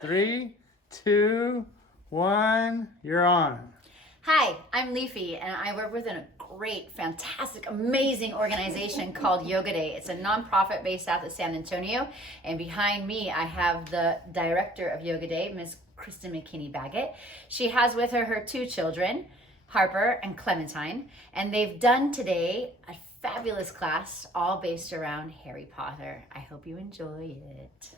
3, 2, 1, you're on. Hi, I'm Leafy, and I work with a great, fantastic, amazing organization called Yoga Day. It's a nonprofit based out of San Antonio, and behind me I have the director of Yoga Day, Ms. Kristen McKinney-Baggett. She has with her her two children, Harper and Clementine, and they've done today a fabulous class all based around Harry Potter. I hope you enjoy it.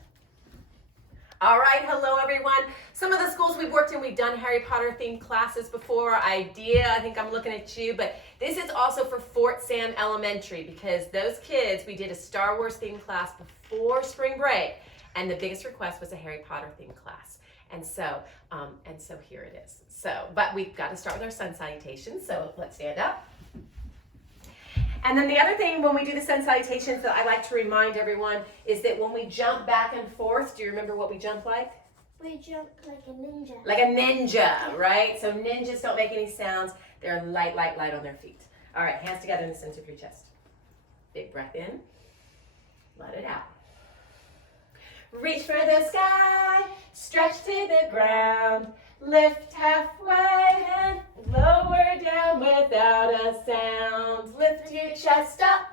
All right, hello everyone. Some of the schools we've worked in, we've done Harry Potter themed classes before. Idea, I think I'm looking at you, but this is also for Fort Sam Elementary because those kids, we did a Star Wars themed class before spring break, and the biggest request was a Harry Potter themed class. And so here it is. But we've got to start with our sun salutations, so let's stand up. And then the other thing when we do the sun salutations that I like to remind everyone is that when we jump back and forth, do you remember what we jump like? We jump like a ninja. Like a ninja, right? So ninjas don't make any sounds. They're light on their feet. All right, hands together in the center of your chest. Big breath in. Let it out. Reach for the sky, stretch to the ground, lift halfway and lower down without a sound. Lift your chest up,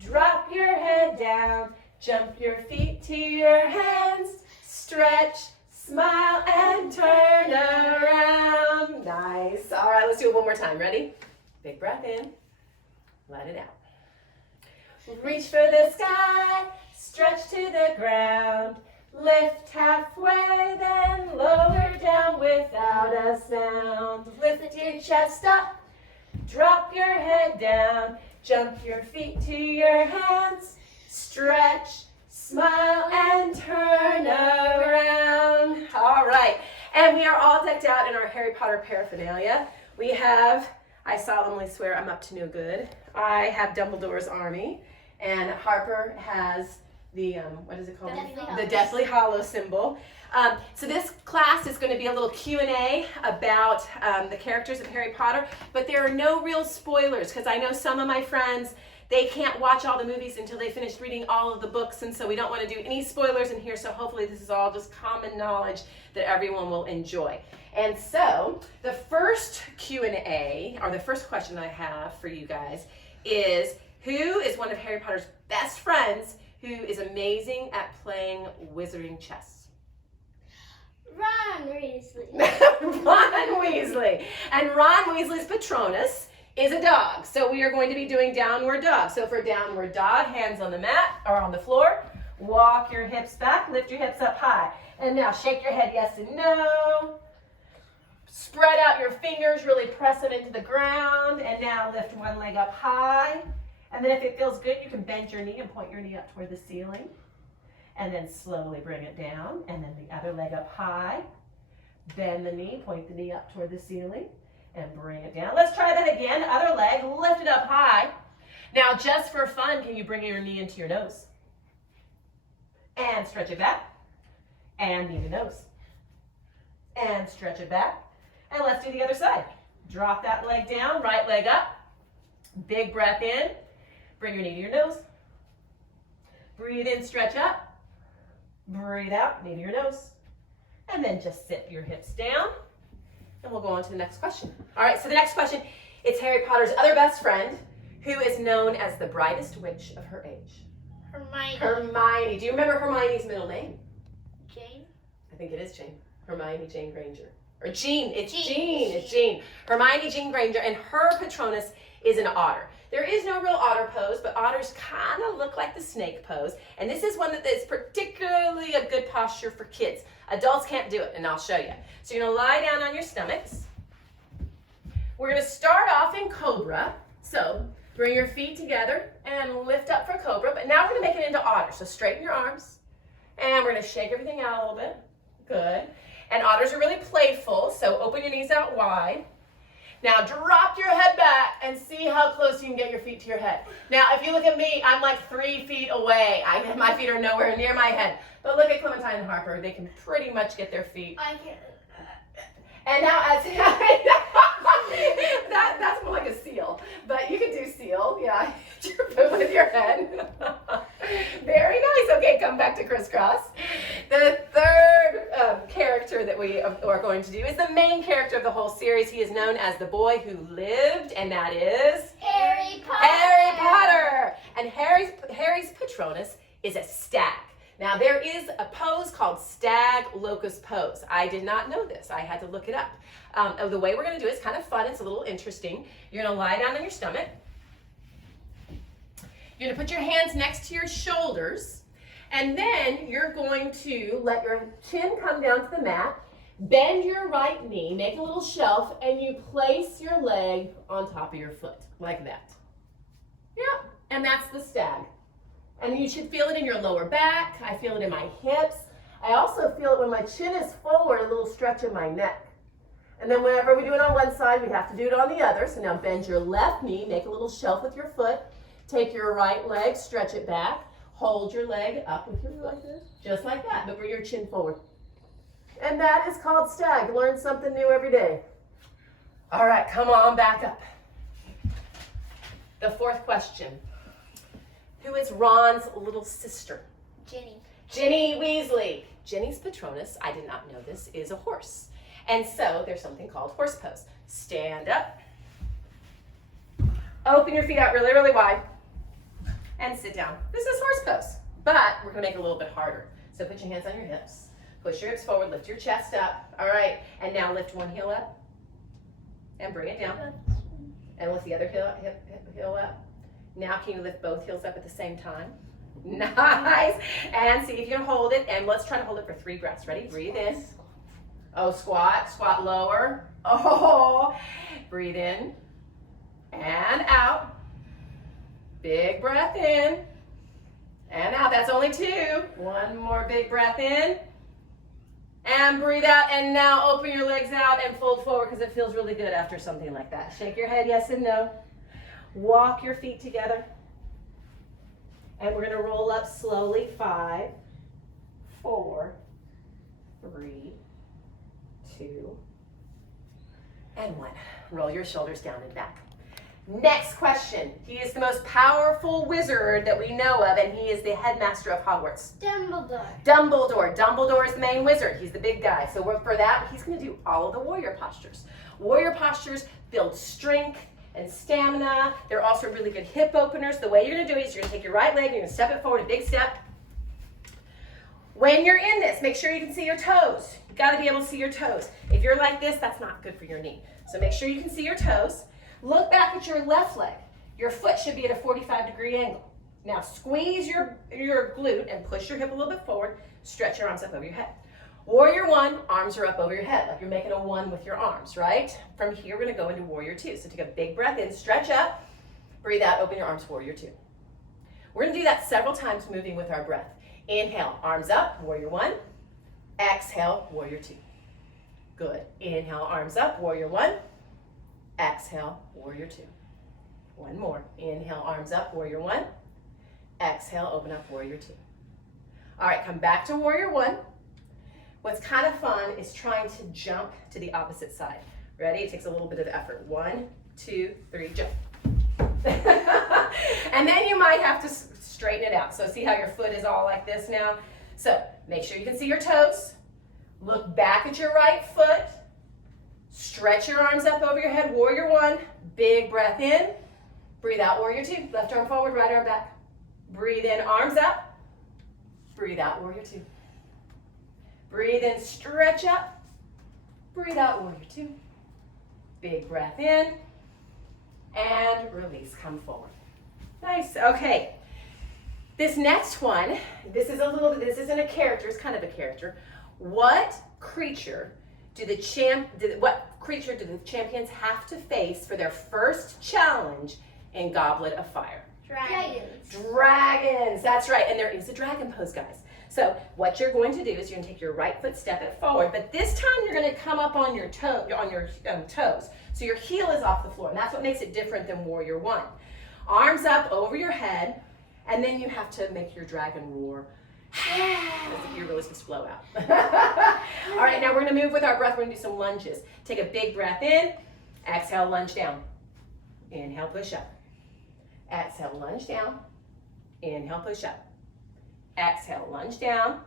drop your head down, jump your feet to your hands, stretch, smile, and turn around. Nice. All right, let's do it one more time. Ready? Big breath in, let it out. Reach for the sky, stretch to the ground, lift halfway, then lower down without a sound. Lift your chest up, drop your head down, jump your feet to your hands, stretch, smile, and turn around. All right, and we are all decked out in our Harry Potter paraphernalia. We have, I solemnly swear I'm up to no good, I have Dumbledore's army, and Harper has the, what is it called? The Deathly Hallow symbol. So this class is going to be a little Q&A about the characters of Harry Potter, but there are no real spoilers because I know some of my friends, they can't watch all the movies until they finish reading all of the books, and so we don't want to do any spoilers in here, so hopefully this is all just common knowledge that everyone will enjoy. And so the first Q&A, or the first question I have for you guys is, who is one of Harry Potter's best friends who is amazing at playing wizarding chess? Ron Weasley. Ron Weasley. And Ron Weasley's Patronus is a dog. So we are going to be doing downward dog. So for downward dog, hands on the mat or on the floor. Walk your hips back, lift your hips up high. And now shake your head yes and no. Spread out your fingers, really press them into the ground. And now lift one leg up high. And then if it feels good, you can bend your knee and point your knee up toward the ceiling. And then slowly bring it down. And then the other leg up high. Bend the knee, point the knee up toward the ceiling. And bring it down. Let's try that again. Other leg, lift it up high. Now just for fun, can you bring your knee into your nose? And stretch it back. And knee to nose. And stretch it back. And let's do the other side. Drop that leg down, right leg up. Big breath in. Bring your knee to your nose. Breathe in, stretch up. Breathe out, knee to your nose. And then just sit your hips down. And we'll go on to the next question. All right, so the next question, it's Harry Potter's other best friend, who is known as the brightest witch of her age. Hermione. Hermione. Do you remember Hermione's middle name? Jane. I think it is Jane. Hermione Jane Granger. Or Jean. It's Jean. Jean. It's Jean. Hermione Jean Granger, and her Patronus is an otter. There is no real otter pose, but otters kind of look like the snake pose. And this is one that is particularly a good posture for kids. Adults can't do it, and I'll show you. So you're gonna lie down on your stomachs. We're gonna start off in cobra. So bring your feet together and lift up for cobra, but now we're gonna make it into otter. So straighten your arms, and we're gonna shake everything out a little bit. Good. And otters are really playful, so open your knees out wide. Now drop your head back and see how close you can get your feet to your head. Now if you look at me, I'm like 3 feet away. My feet are nowhere near my head. But look at Clementine and Harper. They can pretty much get their feet. I can't. And now as that's more like a seal. But you can do seal, yeah. With your head. Very nice. Okay, come back to crisscross. The third we are going to do is the main character of the whole series. He is known as the boy who lived, and that is Harry Potter. Harry Potter. And Harry's Patronus is a stag. Now there is a pose called stag locust pose. I did not know this. I had to look it up. The way we're going to do it is kind of fun. It's a little interesting. You're going to lie down on your stomach. You're going to put your hands next to your shoulders, and then you're going to let your chin come down to the mat, bend your right knee, make a little shelf, and you place your leg on top of your foot, like that. Yep, and that's the stag. And you should feel it in your lower back. I feel it in my hips. I also feel it when my chin is forward, a little stretch in my neck. And then whenever we do it on one side, we have to do it on the other. So now bend your left knee, make a little shelf with your foot. Take your right leg, stretch it back. Hold your leg up with your like this, just like that, but bring your chin forward. And that is called stag. Learn something new every day. All right, come on back up. The fourth question. Who is Ron's little sister? Ginny. Ginny Weasley. Ginny's Patronus, I did not know this, is a horse. And so there's something called horse pose. Stand up. Open your feet out really, really wide. And sit down. This is horse pose, but we're gonna make it a little bit harder. So put your hands on your hips, push your hips forward, lift your chest up. All right, and now lift one heel up and bring it down. And lift the other heel up. Now can you lift both heels up at the same time? Nice. And see if you can hold it, and let's try to hold it for 3 breaths. Ready? Breathe in. Oh, squat, squat lower. Oh, breathe in and out. Big breath in and out. That's only 2. One more big breath in and breathe out. And now open your legs out and fold forward because it feels really good after something like that. Shake your head yes and no. Walk your feet together. And we're going to roll up slowly. 5, 4, 3, 2, and 1. Roll your shoulders down and back. Next question. He is the most powerful wizard that we know of, and he is the headmaster of Hogwarts. Dumbledore. Dumbledore. Dumbledore is the main wizard. He's the big guy. So for that, he's going to do all of the warrior postures. Warrior postures build strength and stamina. They're also really good hip openers. The way you're going to do it is you're going to take your right leg, you're going to step it forward, a big step. When you're in this, make sure you can see your toes. You've got to be able to see your toes. If you're like this, that's not good for your knee. So make sure you can see your toes. Look back at your left leg. Your foot should be at a 45-degree angle. Now squeeze your glute and push your hip a little bit forward. Stretch your arms up over your head. Warrior 1, arms are up over your head, like you're making a 1 with your arms, right? From here, we're going to go into Warrior 2. So take a big breath in, stretch up, breathe out, open your arms, Warrior 2. We're going to do that several times, moving with our breath. Inhale, arms up, Warrior 1. Exhale, Warrior 2. Good. Inhale, arms up, Warrior 1. Exhale, Warrior 2. One more. Inhale, arms up, Warrior 1. Exhale, open up, Warrior 2. All right, come back to Warrior 1. What's kind of fun is trying to jump to the opposite side. Ready? It takes a little bit of effort. 1, 2, 3, jump. And then you might have to straighten it out. So see how your foot is all like this now? So make sure you can see your toes. Look back at your right foot. Stretch your arms up over your head, Warrior 1. Big breath in. Breathe out, Warrior 2. Left arm forward, right arm back. Breathe in, arms up. Breathe out, Warrior 2. Breathe in, stretch up. Breathe out, Warrior 2. Big breath in. And release, come forward. Nice, okay. This next one, this isn't a character, it's kind of a character. What creature do the champions have to face for their first challenge in Goblet of Fire? Dragons, that's right. And there is a dragon pose, guys. So what you're going to do is you're going to take your right foot, step it forward, but this time you're going to come up on your toes. So your heel is off the floor, and that's what makes it different than Warrior 1. Arms up over your head, and then you have to make your dragon roar. As if you're really supposed to blow out. All right, now we're going to move with our breath. We're going to do some lunges. Take a big breath in. Exhale, lunge down. Inhale, push up. Exhale, lunge down. Inhale, push up. Exhale, lunge down.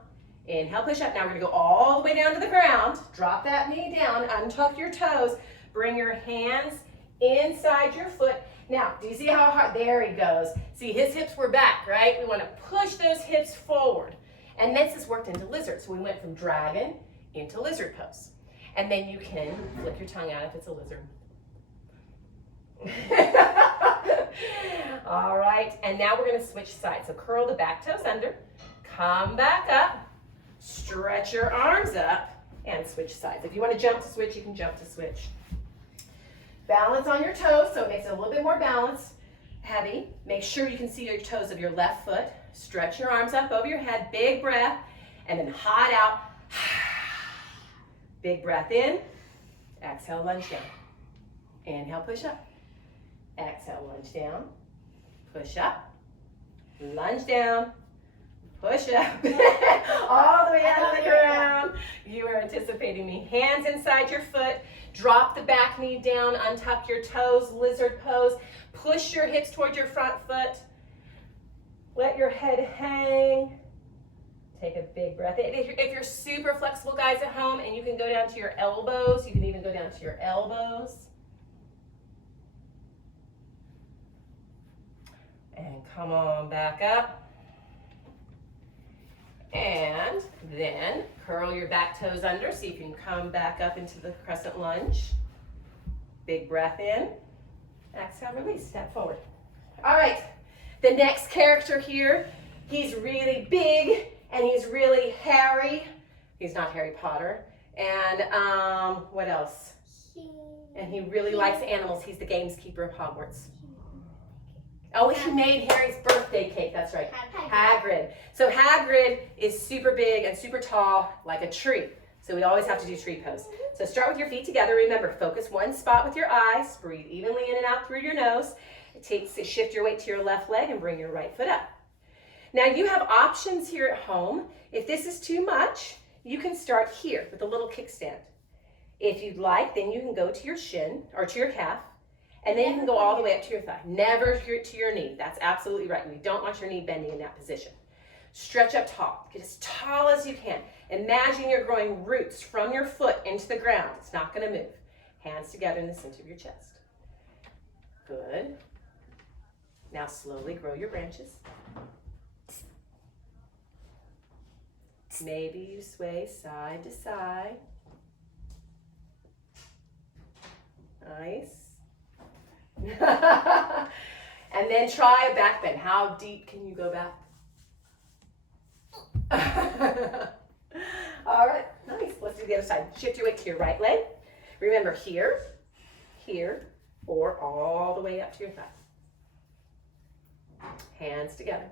Inhale, push up. Now we're gonna go all the way down to the ground. Drop that knee down, untuck your toes. Bring your hands inside your foot. Now, do you see how hard? There he goes. See, his hips were back, right? We wanna push those hips forward. And this has worked into lizard. So we went from dragon into lizard pose. And then you can flick your tongue out if it's a lizard. All right, and now we're gonna switch sides. So curl the back toes under, come back up, stretch your arms up, and switch sides. If you wanna jump to switch, you can jump to switch. Balance on your toes, so it makes it a little bit more balanced. Heavy. Make sure you can see your toes of your left foot. Stretch your arms up over your head, big breath, and then hot out. Big breath in. Exhale, lunge down. Inhale, push up. Exhale, lunge down. Push up. Lunge down. Push up. All the way out of the ground. You are anticipating me. Hands inside your foot. Drop the back knee down. Untuck your toes. Lizard pose. Push your hips towards your front foot. Let your head hang. Take a big breath in. If you're super flexible, guys, at home, and you can go down to your elbows, you can even go down to your elbows. And come on back up. And then curl your back toes under so you can come back up into the crescent lunge. Big breath in. Exhale, release, step forward. All right, the next character here, he's really big and he's really hairy. He's not Harry Potter. And what else? And he really likes animals. He's the gameskeeper of Hogwarts. Oh, he made Harry's birthday cake, that's right. Hagrid. So Hagrid is super big and super tall, like a tree. So we always have to do tree pose. So start with your feet together. Remember, focus one spot with your eyes. Breathe evenly in and out through your nose. Shift your weight to your left leg and bring your right foot up. Now you have options here at home. If this is too much, you can start here with a little kickstand. If you'd like, then you can go to your shin or to your calf. And then you can go all the way up to your thigh. Never to your knee. That's absolutely right. You don't want your knee bending in that position. Stretch up tall. Get as tall as you can. Imagine you're growing roots from your foot into the ground. It's not going to move. Hands together in the center of your chest. Good. Now slowly grow your branches. Maybe you sway side to side. Nice. And then try a back bend. How deep can you go back? All right, nice. Let's do the other side. Shift your weight to your right leg. Remember here, here, or all the way up to your thigh. Hands together.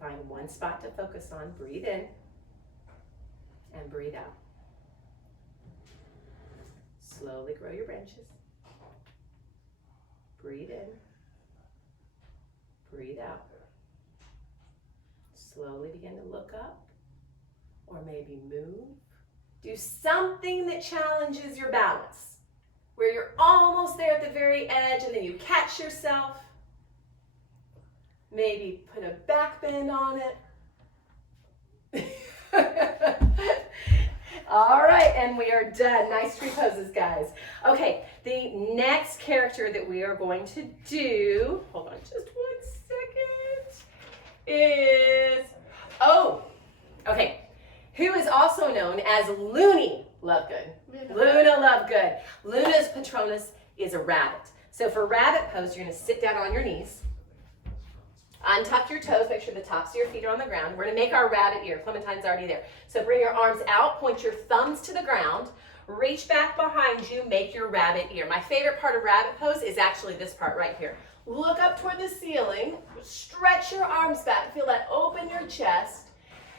Find one spot to focus on. Breathe in and breathe out. Slowly grow your branches. Breathe in. Breathe out. Slowly begin to look up or maybe move. Do something that challenges your balance, where you're almost there at the very edge and then you catch yourself. Maybe put a back bend on it. All right, and we are done. Nice tree poses, guys. Okay, the next character that we are going to do, hold on just 1 second, is, who is also known as Looney Lovegood. Luna Lovegood. Luna's Patronus is a rabbit. So for rabbit pose, you're gonna sit down on your knees. Untuck your toes, make sure the tops of your feet are on the ground. We're gonna make our rabbit ear. Clementine's already there. So bring your arms out, point your thumbs to the ground, reach back behind you, make your rabbit ear. My favorite part of rabbit pose is actually this part right here. Look up toward the ceiling, stretch your arms back, feel that open your chest,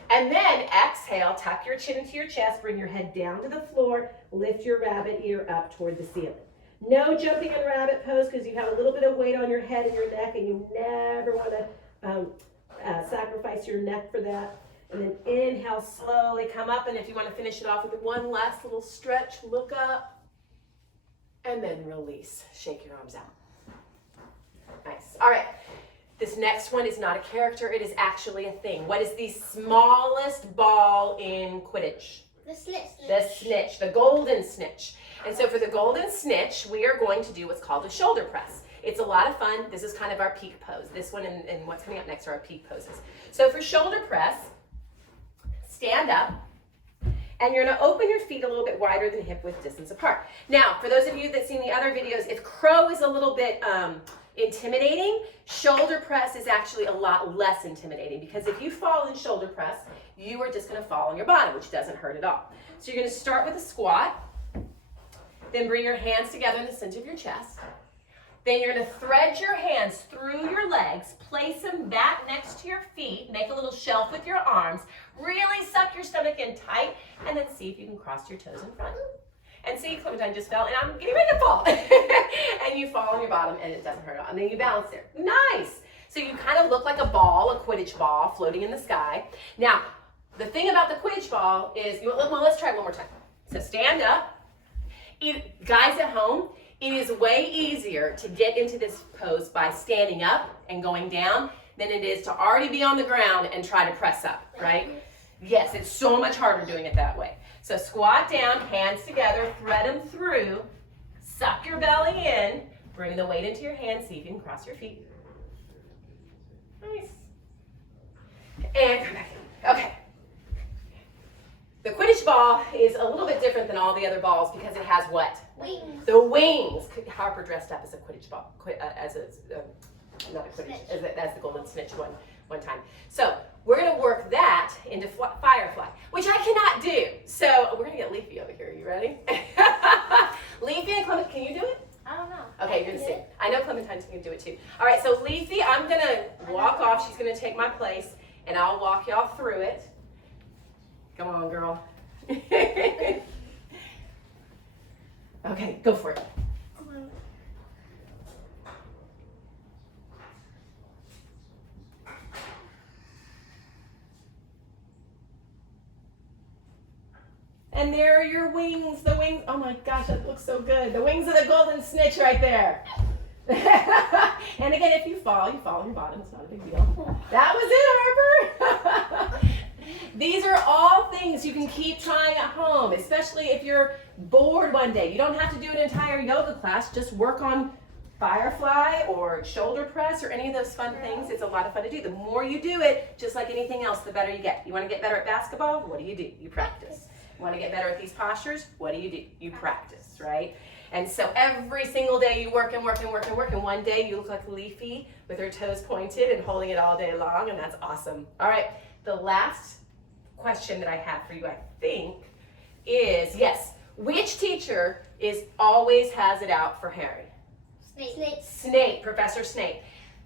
and then exhale, tuck your chin into your chest, bring your head down to the floor, lift your rabbit ear up toward the ceiling. No jumping in rabbit pose because you have a little bit of weight on your head and your neck and you never want to sacrifice your neck for that. And then inhale, slowly come up, and if you want to finish it off with one last little stretch, look up and then release. Shake your arms out. Nice. All right. This next one is not a character, it is actually a thing. What is the smallest ball in Quidditch? The snitch. The snitch, the golden snitch. And so for the golden snitch, we are going to do what's called a shoulder press. It's a lot of fun. This is kind of our peak pose. This one and what's coming up next are our peak poses. So for shoulder press, stand up, and you're gonna open your feet a little bit wider than hip width distance apart. Now, for those of you that seen the other videos, if crow is a little bit intimidating, shoulder press is actually a lot less intimidating, because if you fall in shoulder press, you are just gonna fall on your bottom, which doesn't hurt at all. So you're gonna start with a squat, then bring your hands together in the center of your chest. Then you're gonna thread your hands through your legs, place them back next to your feet, make a little shelf with your arms, really suck your stomach in tight, and then see if you can cross your toes in front. And see, Clementine just fell, and I'm getting ready to fall. And you fall on your bottom, and it doesn't hurt at all. And then you balance there. Nice! So you kind of look like a ball, a Quidditch ball, floating in the sky. Now, the thing about the Quidditch ball is, well, let's try it one more time. So stand up. Guys at home, it is way easier to get into this pose by standing up and going down than it is to already be on the ground and try to press up, right? Yes, it's so much harder doing it that way. So squat down, hands together, thread them through, suck your belly in, bring the weight into your hands, see if you can cross your feet. Nice. And come back in. Okay. The Quidditch ball is a little bit different than all the other balls because it has what? Wings. The wings. Harper dressed up as a Quidditch ball, not a Quidditch, as the golden snitch one time. So we're gonna work that into Firefly, which I cannot do. So we're gonna get Leafy over here. Are you ready? Leafy and Clement, can you do it? I don't know. Okay, you're gonna see. I know Clementine's gonna do it too. All right, so Leafy, I'm gonna walk off. She's gonna take my place, and I'll walk y'all through it. Come on, girl. Okay, go for it. And there are your wings, the wings. Oh my gosh, that looks so good. The wings of the golden snitch right there. And again, if you fall on your bottom. It's not a big deal. That was it, Harper. These are all things you can keep trying at home, especially if you're bored one day. You don't have to do an entire yoga class. Just work on Firefly or shoulder press or any of those fun things. It's a lot of fun to do. The more you do it, just like anything else, the better you get. You want to get better at basketball? What do? You practice. You want to get better at these postures? What do? You practice, right? And so every single day you work and work and work and work, and one day you look like Leafy with her toes pointed and holding it all day long, and that's awesome. All right, the last question that I have for you, I think, is, yes, which teacher always has it out for Harry? Snape, Professor Snape.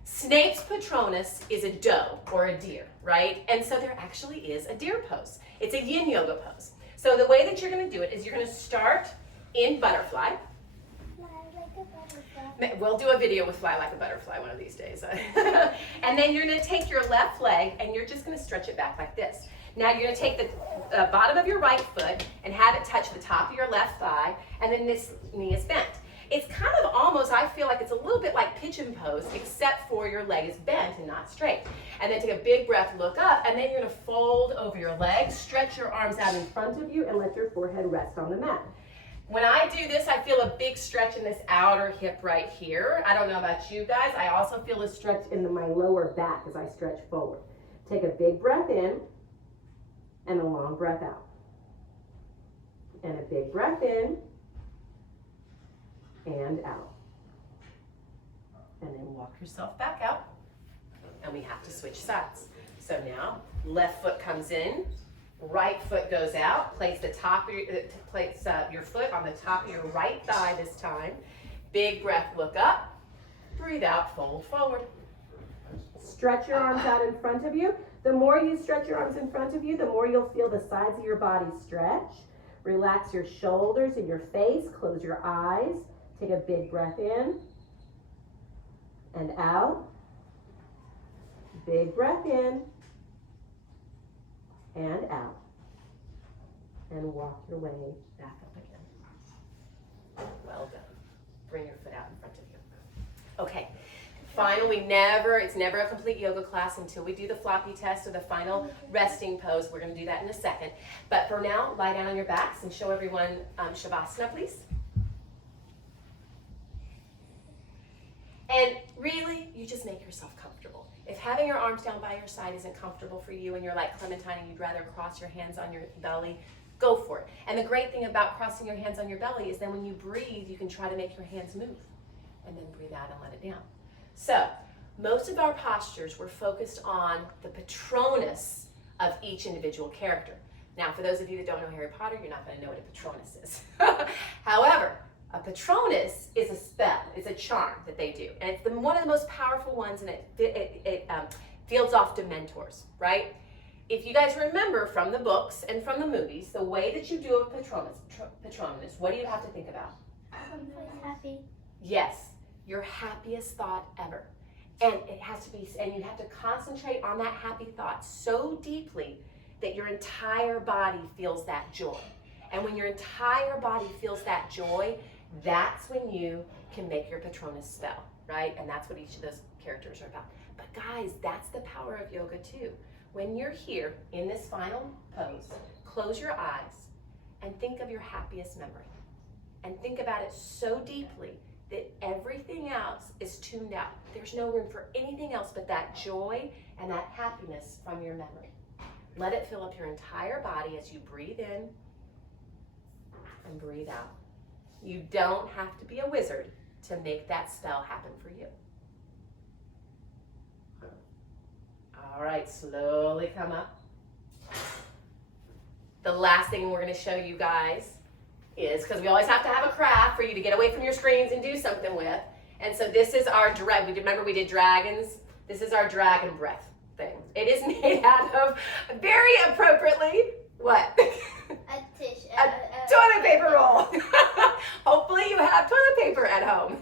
Snape's Patronus is a doe or a deer, right? And so there actually is a deer pose. It's a yin yoga pose. So the way that you're going to do it is you're going to start in butterfly. We'll do a video with Fly Like a Butterfly one of these days. And then you're going to take your left leg and you're just going to stretch it back like this. Now you're going to take the bottom of your right foot and have it touch the top of your left thigh, and then this knee is bent. It's kind of almost, I feel like it's a little bit like pigeon pose, except for your leg is bent and not straight. And then take a big breath, look up, and then you're going to fold over your legs, stretch your arms out in front of you, and let your forehead rest on the mat. When I do this, I feel a big stretch in this outer hip right here. I don't know about you guys. I also feel a stretch in my lower back as I stretch forward. Take a big breath in and a long breath out. And a big breath in and out. And then walk yourself back out. And we have to switch sides. So now, left foot comes in, right foot goes out. Place the top of your foot on the top of your right thigh this time. Big breath, look up. Breathe out, fold forward. Stretch your arms out in front of you. The more you stretch your arms in front of you, the more you'll feel the sides of your body stretch. Relax your shoulders and your face. Close your eyes. Take a big breath in and out. Big breath in and out. And walk your way back up again. Well done. Bring your foot out in front of you. Okay. final, it's never a complete yoga class until we do the floppy test or the final resting pose. We're going to do that in a second. But for now, lie down on your backs and show everyone Shavasana, please. And really, you just make yourself comfortable. If having your arms down by your side isn't comfortable for you and you're like Clementine and you'd rather cross your hands on your belly, go for it. And the great thing about crossing your hands on your belly is then when you breathe, you can try to make your hands move. And then breathe out and let it down. So, most of our postures were focused on the Patronus of each individual character. Now, for those of you that don't know Harry Potter, you're not going to know what a Patronus is. However, a Patronus is a spell, it's a charm that they do. And it's one of the most powerful ones, and it fields off Dementors, right? If you guys remember from the books and from the movies, the way that you do a Patronus, what do you have to think about? Happy. Yes, your happiest thought ever. And it has to be, and you have to concentrate on that happy thought so deeply that your entire body feels that joy. And when your entire body feels that joy, that's when you can make your Patronus spell, right? And that's what each of those characters are about. But guys, that's the power of yoga too. When you're here in this final pose, close your eyes and think of your happiest memory. And think about it so deeply that everything else is tuned out. There's no room for anything else but that joy and that happiness from your memory. Let it fill up your entire body as you breathe in and breathe out. You don't have to be a wizard to make that spell happen for you. All right, slowly come up. The last thing we're going to show you guys is, because we always have to have a craft for you to get away from your screens and do something with. And so this is our remember we did dragons? This is our dragon breath thing. It is made out of, very appropriately, what? A tissue. A toilet paper roll. Hopefully you have toilet paper at home.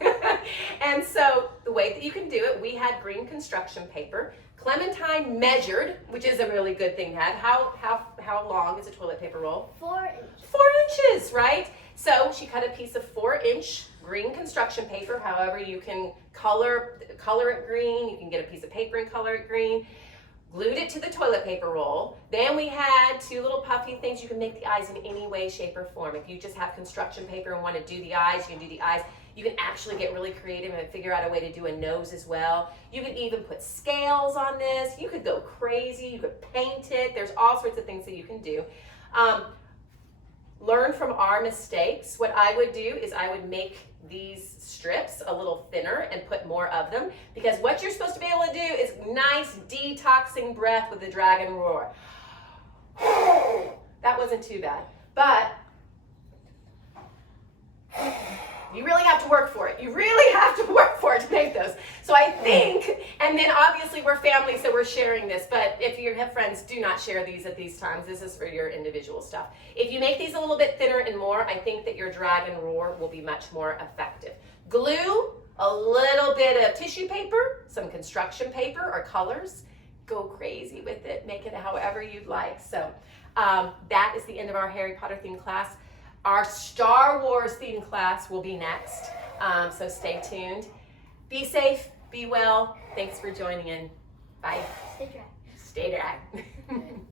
And so the way that you can do it, we had green construction paper. Clementine measured, which is a really good thing to have. How long is a toilet paper roll? 4 inches. 4 inches, right? So she cut a piece of 4-inch green construction paper. However, you can color it green. You can get a piece of paper and color it green. Glued it to the toilet paper roll. Then we had 2 little puffy things. You can make the eyes in any way, shape, or form. If you just have construction paper and want to do the eyes, you can do the eyes. You can actually get really creative and figure out a way to do a nose as well. You could even put scales on this. You could go crazy. You could paint it. There's all sorts of things that you can do. Learn from our mistakes. What I would do is I would make these strips a little thinner and put more of them, because what you're supposed to be able to do is nice detoxing breath with the dragon roar. That wasn't too bad, but you really have to work for it. You really have to work for it to make those. So I think, and then obviously we're family, so we're sharing this, but if you have friends, do not share these at these times. This is for your individual stuff. If you make these a little bit thinner and more, I think that your dragon roar will be much more effective. Glue, a little bit of tissue paper, some construction paper or colors. Go crazy with it. Make it however you'd like. So that is the end of our Harry Potter themed class. Our Star Wars themed class will be next, so stay tuned. Be safe, be well. Thanks for joining in. Bye. Stay dry. Stay dry.